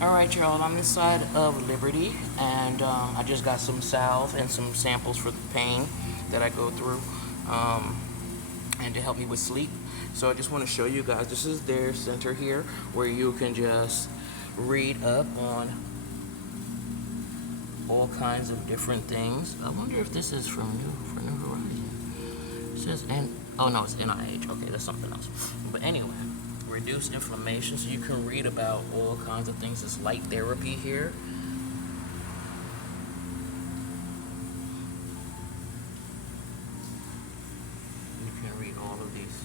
Alright, y'all, I'm inside of Liberty, and I just got some salve and some samples for the pain that I go through, and to help me with sleep. So I just want to show you guys, this is their center here, where you can just read up on all kinds of different things. I wonder if this is for New Horizon. It says, oh no, it's NIH. Okay, that's something else. But anyway, reduce inflammation, so you can read about all kinds of things. This light therapy here. You can read all of these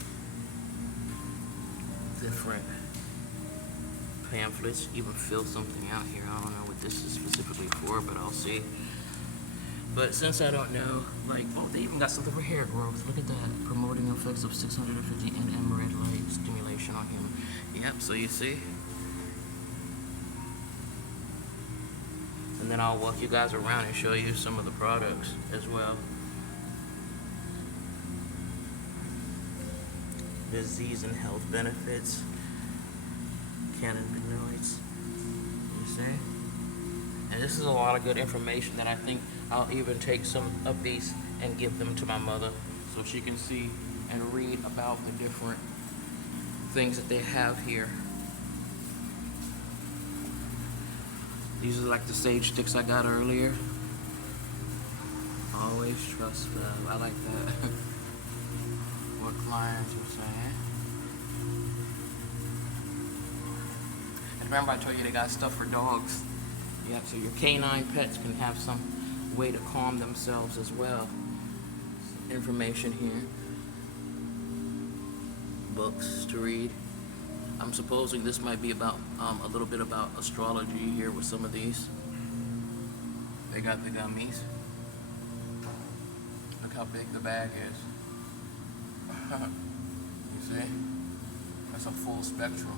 different pamphlets, even fill something out here. I don't know what this is specifically for, but I'll see. But since I don't know, like, oh, they even got something for hair growth. Look at that. Promoting effects of 650 nm red light stimulation on human. Yep, so you see. And then I'll walk you guys around and show you some of the products as well. Disease and health benefits. Cannabinoids. You see? And this is a lot of good information that I think I'll even take some of these and give them to my mother so she can see and read about the different things that they have here. These are like the sage sticks I got earlier. Always trust them. I like that. What clients are saying. And remember I told you they got stuff for dogs. Yeah, so your canine pets can have some way to calm themselves as well. Some information here. Books to read. I'm supposing this might be about a little bit about astrology here with some of these. They got the gummies. Look how big the bag is. You see? That's a full spectrum.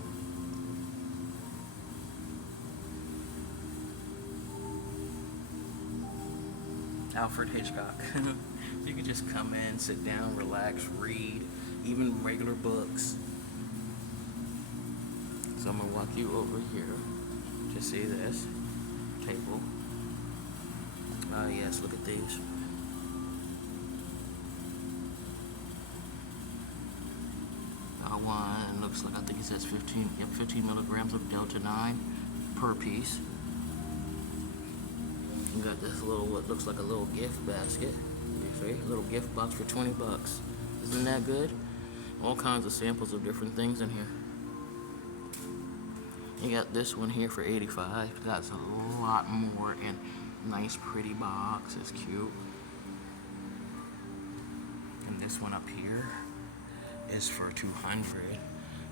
Alfred Hitchcock. You can just come in, sit down, relax, read, even regular books. So I'm gonna walk you over here to see this table. Yes, look at these. One looks like, I think it says 15 milligrams of Delta 9 per piece. You got this little, what looks like a little gift basket. You see? A little gift box for 20 bucks. Isn't that good? All kinds of samples of different things in here. You got this one here for 85. That's a lot more in nice pretty box. It's cute. And this one up here is for 200.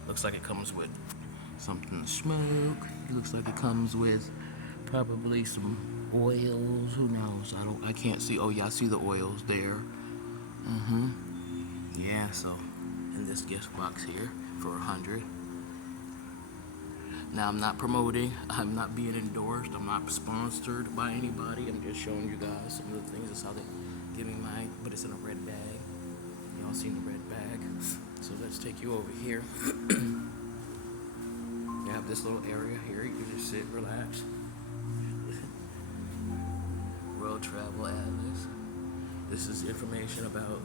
Looks like it comes with something to smoke. It looks like it comes with probably some oils. Who knows? I can't see. Oh yeah, I see the oils there. Yeah, so in this gift box here for 100. Now I'm not promoting, I'm not being endorsed, I'm not sponsored by anybody. I'm just showing you guys some of the things. That's how they give me mine, but it's in a red bag. Y'all seen the red bag? So let's take you over here. You have this little area here. You can just sit, relax. World Travel Atlas. This is information about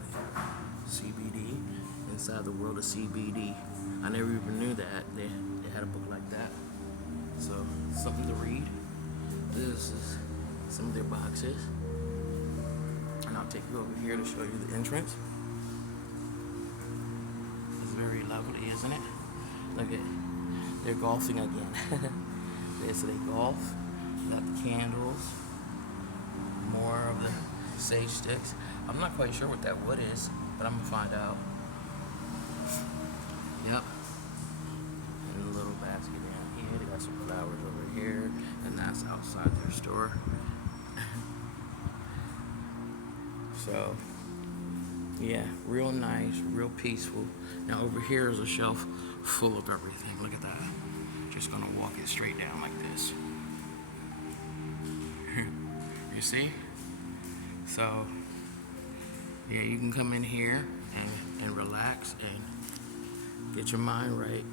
CBD inside the world of CBD. I never even knew that they had a book like that. So something to read. This is some of their boxes. And I'll take you over here to show you the entrance. It's very lovely, isn't it? Look at, they're golfing again. So they golf. Got the candles. More of the sage sticks. I'm not quite sure what that wood is, but I'm gonna find out. Yep. And a little basket down here. They got some flowers over here, and that's outside their store. So, yeah, real nice, real peaceful. Now over here is a shelf full of everything. Look at that. Just gonna walk it straight down like this. You see? So, yeah, you can come in here and relax and get your mind right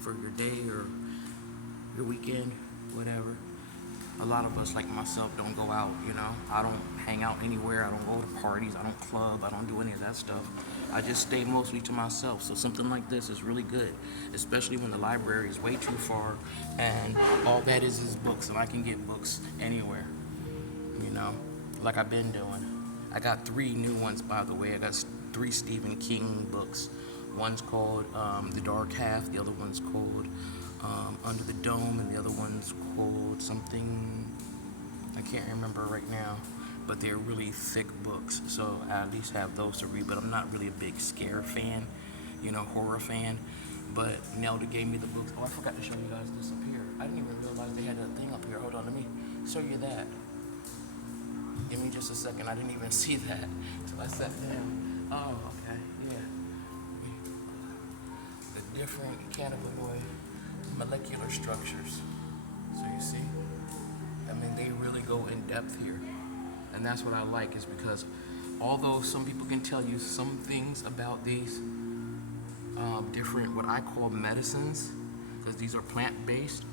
for your day or your weekend. whatever. A lot of us, like myself, don't go out, you know. I don't hang out anywhere. I don't go to parties. I don't club. I don't do any of that stuff. I just stay mostly to myself. So something like this is really good, especially when the library is way too far and all that is books, and I can get books anywhere, you know, like I've been doing. I got 3 new ones, by the way. I got 3 Stephen King books. One's called The Dark Half. The other one's called Under the Dome, and the other one's called something I can't remember right now, but they're really thick books, so I at least have those to read. But I'm not really a big scare fan, you know, horror fan. But Nelda gave me the books. Oh, I forgot to show you guys this up here. I didn't even realize they had a thing up here. Hold on, let me show you that. Give me just a second. I didn't even see that until I sat down. Oh, okay, yeah. The different cannabinoid molecular structures. So you see, I mean, they really go in depth here, and that's what I like, is because although some people can tell you some things about these different, what I call medicines, because these are plant-based,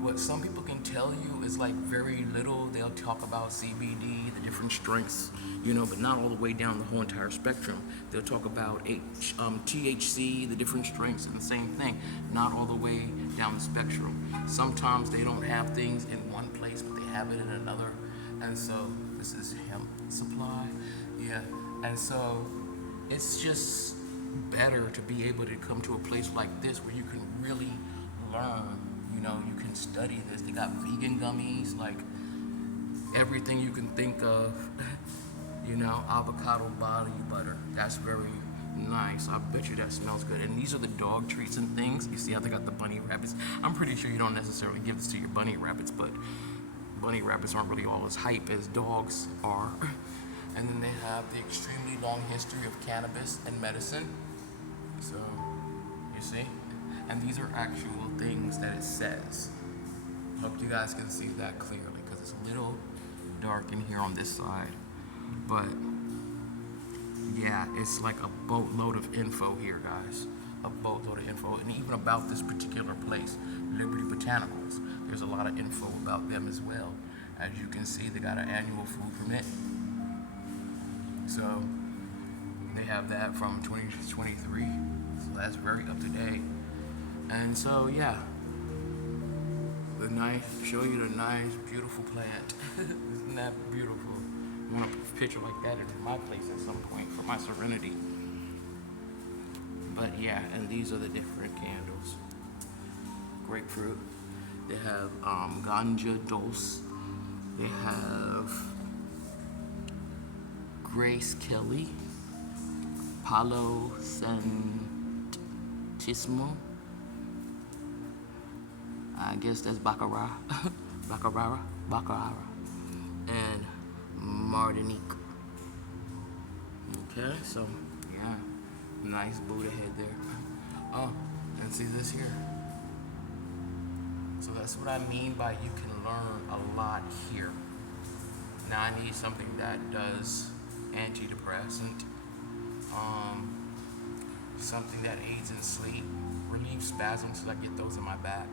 what some people can tell you is like very little. They'll talk about CBD, the different strengths, you know, but not all the way down the whole entire spectrum. They'll talk about THC, the different strengths, and the same thing, not all the way down the spectrum. Sometimes they don't have things in one place, but they have it in another. And so this is hemp supply, yeah. And so it's just better to be able to come to a place like this where you can really learn. You know, you can study this. They got vegan gummies, like everything you can think of. You know, avocado body butter. That's very nice. I bet you that smells good. And these are the dog treats and things. You see how they got the bunny rabbits. I'm pretty sure you don't necessarily give this to your bunny rabbits, but bunny rabbits aren't really all as hype as dogs are. And then they have the extremely long history of cannabis and medicine. So, you see? And these are actual things that it says. Hope you guys can see that clearly, because it's a little dark in here on this side. But yeah, it's like a boatload of info here, guys. A boatload of info. And even about this particular place, Liberty Botanicals, there's a lot of info about them as well. As you can see, they got an annual food permit. So they have that from 2023. So that's very up to date. And so, yeah, show you the nice, beautiful plant. Isn't that beautiful? I want to put a picture like that in my place at some point for my serenity. But yeah, and these are the different candles. Grapefruit. They have ganja dulce. They have Grace Kelly, Palo Santisimo. I guess that's Baccarat, Baccarat, and Martinique. Okay, so yeah, nice Buddha head there. Oh, and see this here. So that's what I mean by you can learn a lot here. Now I need something that does antidepressant, something that aids in sleep, relieves spasms so I get those in my back.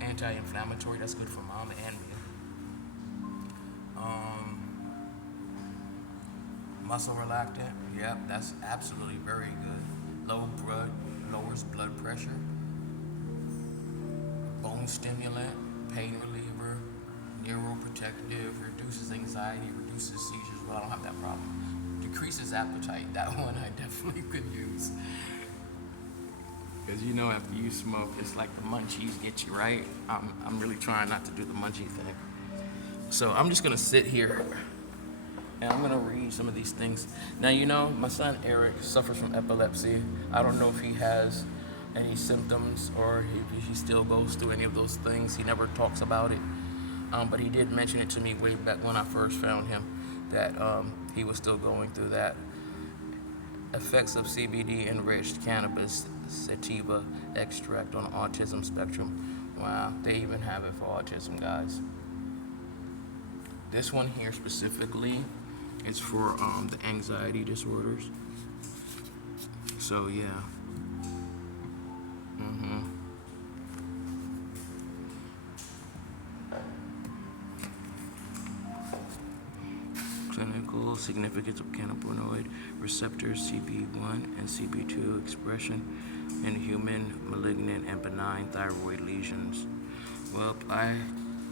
Anti-inflammatory, that's good for mom and me. Muscle relaxant, yep, that's absolutely very good. Lowers blood pressure. Bone stimulant, pain reliever, neuroprotective, reduces anxiety, reduces seizures. Well, I don't have that problem. Decreases appetite, that one I definitely could use. Because you know, after you smoke, it's like the munchies get you, right? I'm really trying not to do the munchie thing. So I'm just going to sit here, and I'm going to read some of these things. Now, you know, my son Eric suffers from epilepsy. I don't know if he has any symptoms or if he still goes through any of those things. He never talks about it. But he did mention it to me way back when I first found him, that he was still going through that. Effects of CBD enriched cannabis sativa extract on autism spectrum. Wow, they even have it for autism, guys. This one here specifically is for the anxiety disorders. So yeah. Clinical significance of cannabinoid receptors CB1 and CB2 expression in human malignant and benign thyroid lesions. Well, I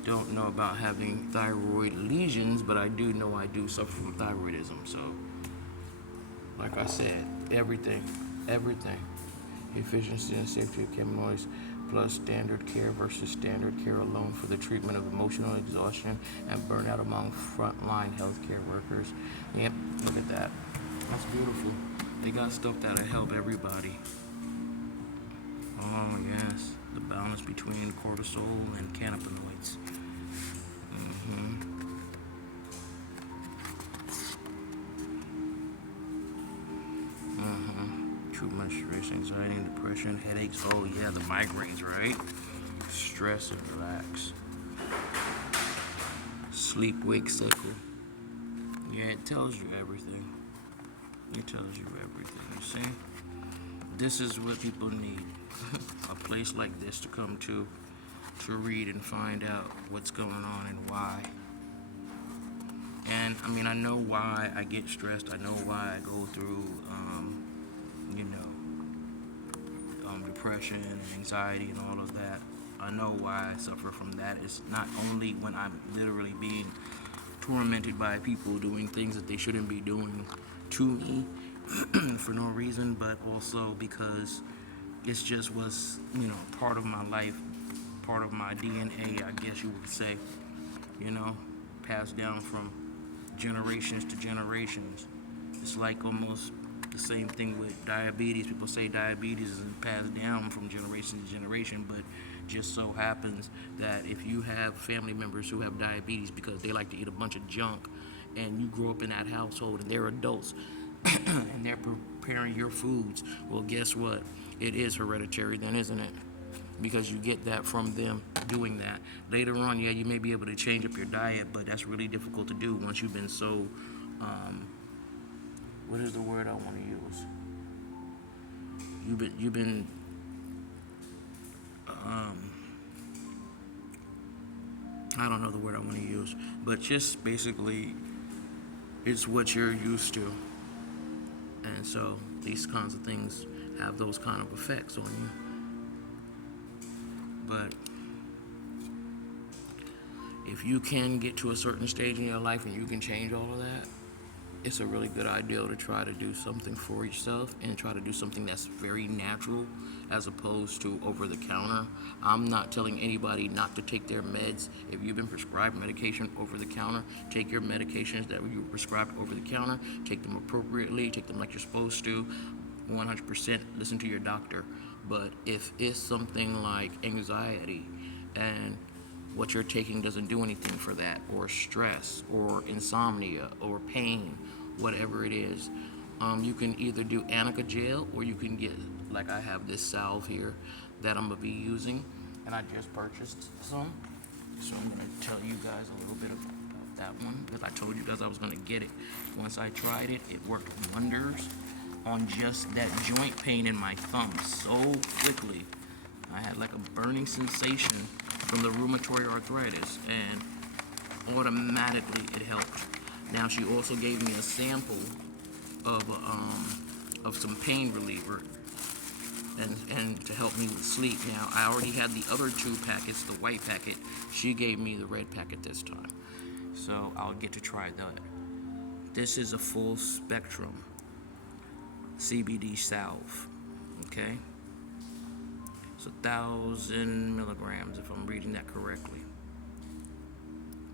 don't know about having thyroid lesions, but I do know I do suffer from thyroidism. So, like I said, everything. Efficiency and safety of cannabinoids plus standard care versus standard care alone for the treatment of emotional exhaustion and burnout among frontline healthcare workers. Yep, look at that. That's beautiful. They got stuff that'll help everybody. Oh yes, the balance between cortisol and cannabinoids. Treatment, stress, anxiety, and depression, headaches. Oh yeah, the migraines, right? Stress and relax. Sleep-wake cycle. Yeah, it tells you everything. It tells you everything. You see, this is what people need. A place like this to come to read and find out what's going on and why. And I mean, I know why I get stressed. I know why I go through, depression and anxiety and all of that. I know why I suffer from that. It's not only when I'm literally being tormented by people doing things that they shouldn't be doing to me for no reason, but also because it's just was, part of my life, part of my DNA, I guess you would say, passed down from generations to generations. It's like almost the same thing with diabetes. People say diabetes is passed down from generation to generation, but just so happens that if you have family members who have diabetes because they like to eat a bunch of junk, and you grow up in that household and they're adults and they're preparing your foods, well, guess what? It is hereditary then, isn't it? Because you get that from them doing that. Later on, yeah, you may be able to change up your diet, but that's really difficult to do once you've been so, what is the word I want to use? You've been, I don't know the word I want to use, but just basically, it's what you're used to. And so these kinds of things have those kind of effects on you. But if you can get to a certain stage in your life and you can change all of that, it's a really good idea to try to do something for yourself and try to do something that's very natural as opposed to over the counter. I'm not telling anybody not to take their meds. If you've been prescribed medication over the counter, take your medications that you were prescribed over the counter, take them appropriately, take them like you're supposed to, 100% listen to your doctor. But if it's something like anxiety and what you're taking doesn't do anything for that, or stress, or insomnia, or pain, whatever it is, you can either do Anika gel, or you can get, like I have this salve here that I'm gonna be using, and I just purchased some. So I'm gonna tell you guys a little bit about that one, because I told you guys I was gonna get it. Once I tried it, it worked wonders on just that joint pain in my thumb so quickly. I had like a burning sensation from the rheumatoid arthritis, and automatically it helped. Now she also gave me a sample of some pain reliever and to help me with sleep. Now I already had the other two packets, the white packet. She gave me the red packet this time, so I'll get to try that. This is a full spectrum CBD salve, okay? It's 1,000 milligrams, if I'm reading that correctly.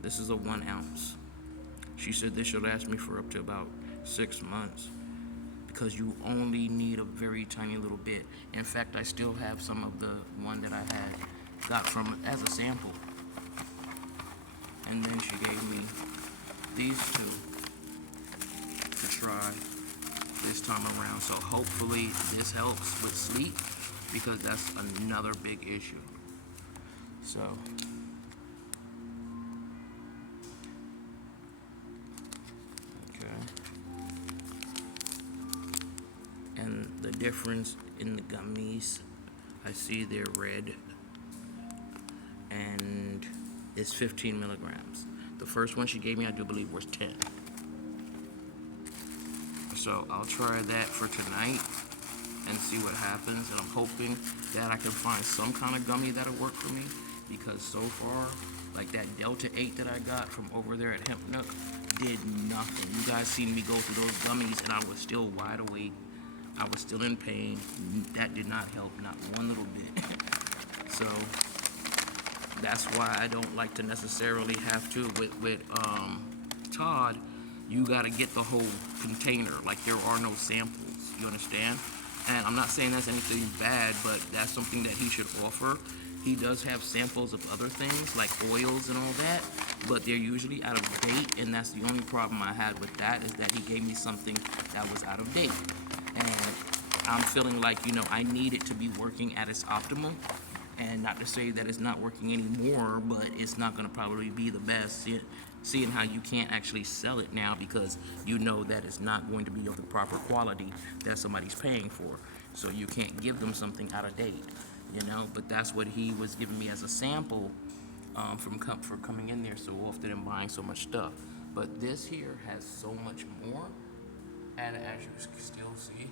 This is a 1 ounce. She said this should last me for up to about 6 months because you only need a very tiny little bit. In fact, I still have some of the one that I got from as a sample. And then she gave me these two to try this time around. So hopefully this helps with sleep, because that's another big issue. So okay, and the difference in the gummies, I see they're red, and it's 15 milligrams. The first one she gave me, I do believe, was 10. So I'll try that for tonight and see what happens. And I'm hoping that I can find some kind of gummy that'll work for me, because so far, like that Delta 8 that I got from over there at Hemp Nook did nothing. You guys seen me go through those gummies and I was still wide awake. I was still in pain. That did not help, not one little bit. So that's why I don't like to necessarily have to with Todd. You gotta get the whole container. Like, there are no samples. You understand? And I'm not saying that's anything bad, but that's something that he should offer. He does have samples of other things like oils and all that, but they're usually out of date, and that's the only problem I had with that, is that he gave me something that was out of date. And I'm feeling like, I need it to be working at its optimum. And not to say that it's not working anymore, but it's not going to probably be the best. Seeing how you can't actually sell it now because you know that it's not going to be of the proper quality that somebody's paying for. So you can't give them something out of date, But that's what he was giving me as a sample for coming in there so often and buying so much stuff. But this here has so much more. And as you can still see,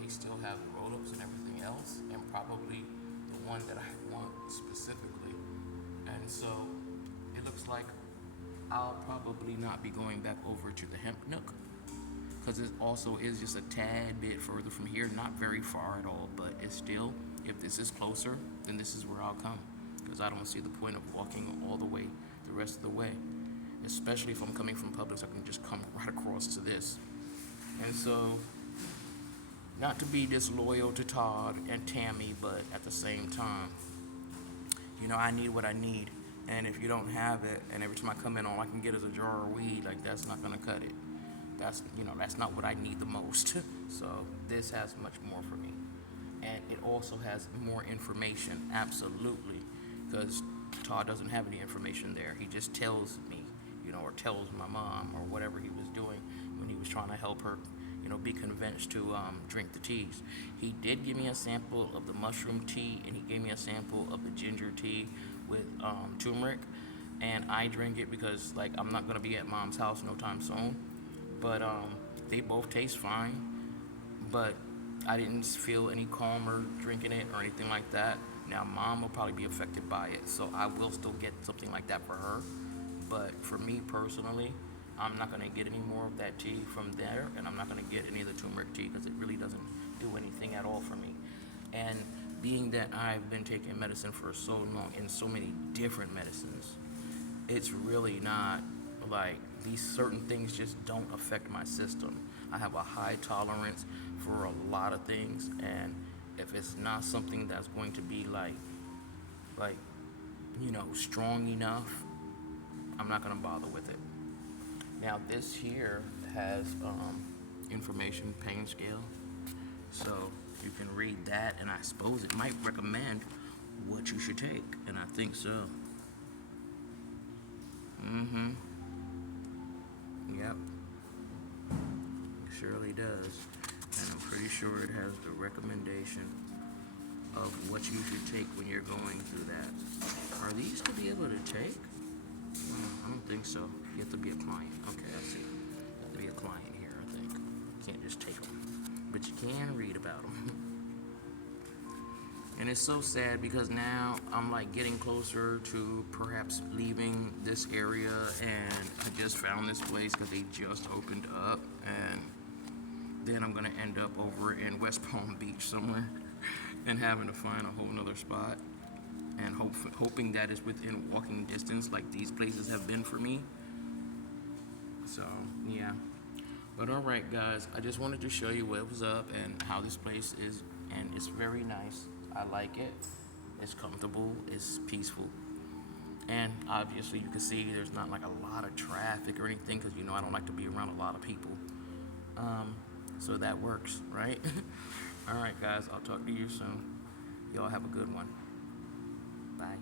they still have roll-ups and everything else, and probably the one that I want specifically. And so it looks like I'll probably not be going back over to the Hemp Nook, because it also is just a tad bit further from here, not very far at all, but it's still, if this is closer, then this is where I'll come, because I don't see the point of walking all the way the rest of the way, especially if I'm coming from Publix. I can just come right across to this. And so, not to be disloyal to Todd and Tammy, but at the same time, I need what I need. And if you don't have it, and every time I come in, all I can get is a jar of weed, like, that's not gonna cut it. That's not what I need the most. So this has much more for me. And it also has more information, absolutely, because Todd doesn't have any information there. He just tells me, or tells my mom, or whatever he was doing when he was trying to help her, be convinced to drink the teas. He did give me a sample of the mushroom tea, and he gave me a sample of the ginger tea with turmeric, and I drink it because, like, I'm not gonna be at mom's house no time soon. But they both taste fine, but I didn't feel any calmer drinking it or anything like that. Now mom will probably be affected by it, so I will still get something like that for her. But for me personally, I'm not gonna get any more of that tea from there, and I'm not gonna get any of the turmeric tea because it really doesn't do anything at all for me. And being that I've been taking medicine for so long, in so many different medicines, it's really not like these certain things just don't affect my system. I have a high tolerance for a lot of things, and if it's not something that's going to be like strong enough, I'm not gonna bother with it. Now this here has information, pain scale, so you can read that, and I suppose it might recommend what you should take, and I think so. Yep. It surely does. And I'm pretty sure it has the recommendation of what you should take when you're going through that. Are these to be able to take? I don't think so. You have to be a client. Okay, I see. You have to be a client here, I think. You can't just take them. But you can read about them. And it's so sad because now I'm like getting closer to perhaps leaving this area, and I just found this place because they just opened up, and then I'm gonna end up over in West Palm Beach somewhere and having to find a whole nother spot, and hoping that it's within walking distance like these places have been for me. So yeah, but all right guys, I just wanted to show you what was up and how this place is, and it's very nice. I like it. It's comfortable. It's peaceful. And obviously you can see there's not like a lot of traffic or anything, because I don't like to be around a lot of people. So that works, right? All right, guys. I'll talk to you soon. Y'all have a good one. Bye.